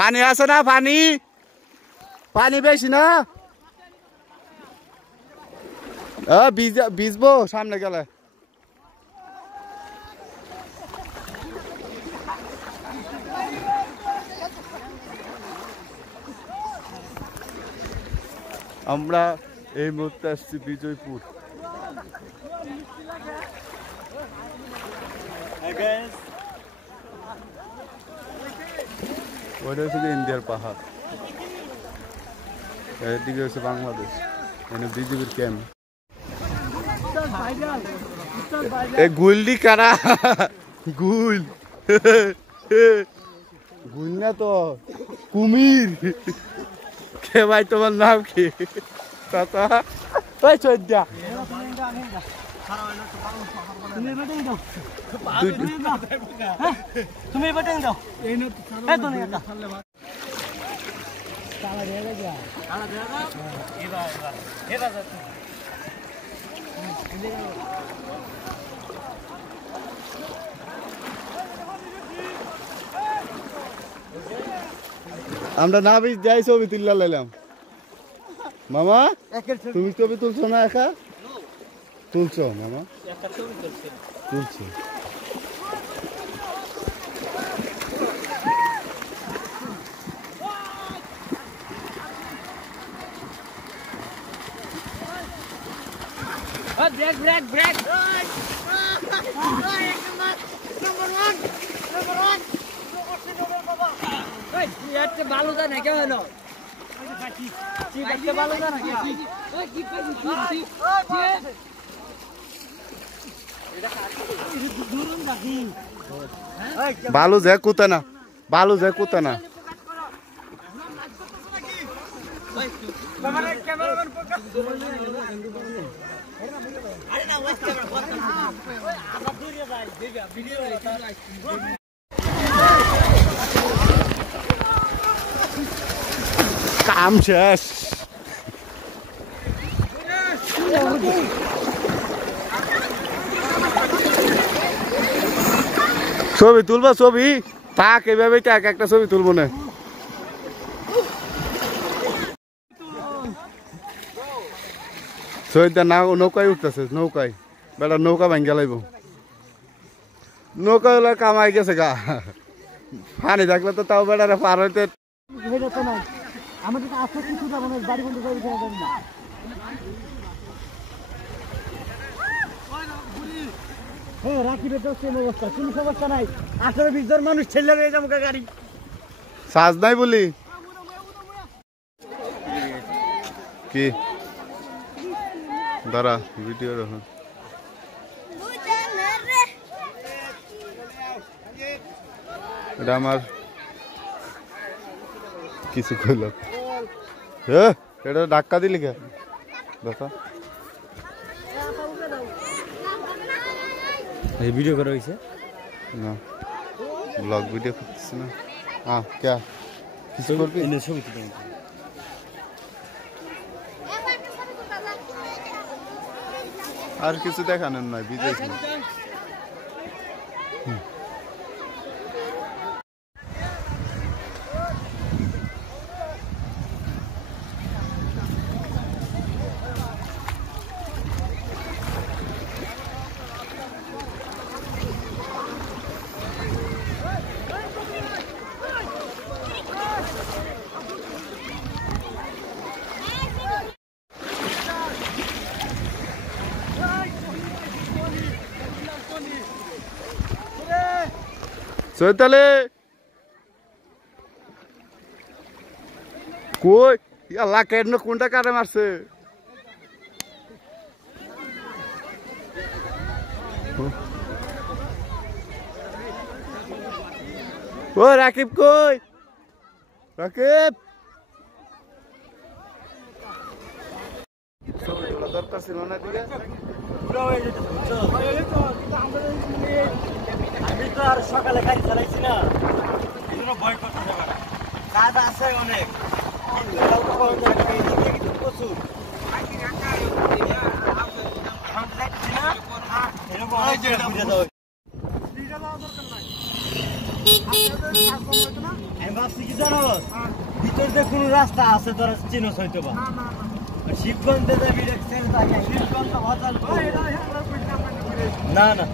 পানি আছে না? পানি পানি বেশি না? ভিজবো সামনে গেলে। আমরা এই মুহূর্তে আসছি বিজয়পুর। ওইটা হচ্ছে ইন্ডিয়ার পাহাড়, এদিকে হচ্ছে বাংলাদেশ, মানে বিজেপির ক্যাম্প। এই গুলডি কারা? গুল গুল না তো, কুমির। কে ভাই তোমার নাম কি? চাচা ওই চোদ্দা তুমি বেটিং দাও। আমরা না বেশ যাই ছবি তুললা লাইলাম। মামা তুমি ছবি তুলছো না? একা তুলছো মামা? তুলছো। ব্রেক ব্রেক ব্রেক ভালো জানে কেউ হলো ভালো জানা বালু যে কুতা না, বালু যে কুতা না। কাম শেষ। ছবি তুলবা? ছবি থাক, এইভাবে থাক, একটা ছবি তুলবো না। সৈদা না নৌকায় উঠতেছে, নৌকায় বেটা নৌকা ভাঙ্গা লাইব। নৌকা হলে কামাই গেছে গা, পানি থাকলে তো তাও বেটারে পার হইতে। আমাদের আসলে কিছু যাবো না, বাড়ি বন্ধ করে দিতে না। হ্যাঁ রাকিবের তো সেম অবস্থা, কোনো সমস্যা নাই। 18-20 জন মানুষ ছেলে হয়ে যাবো গাড়ি। সাজ নাই বলি কি? দাঁড়া ভিডিও রাখ। এটা আমার কিছু কইল, এটা ধাক্কা দিলি কে? দেখা এই ভিডিও করা হয়েছে না, ব্লগ ভিডিও করতেছি না। হ্যাঁ কে কিছু করবি? ছবি তুলে আর কিছু দেখানোর নয়, বিজয়। চৈতালি কই? আল্লাহ কেন কোনটা কারে মারছে? ও রাকিব কই? রাকিব দরকার ছিল না দিকে। আমি তো আর সকালে গাড়ি চালাইছি না, ভয় করতে যাবে না। কাজ আছে অনেক প্রচুর। আমি ভাবছি কি জানোস ভিতর দিয়ে কোনো রাস্তা আছে তোরা চিনোস হয়তো বা শিবগঞ্জ যাবি শিবগঞ্জ না না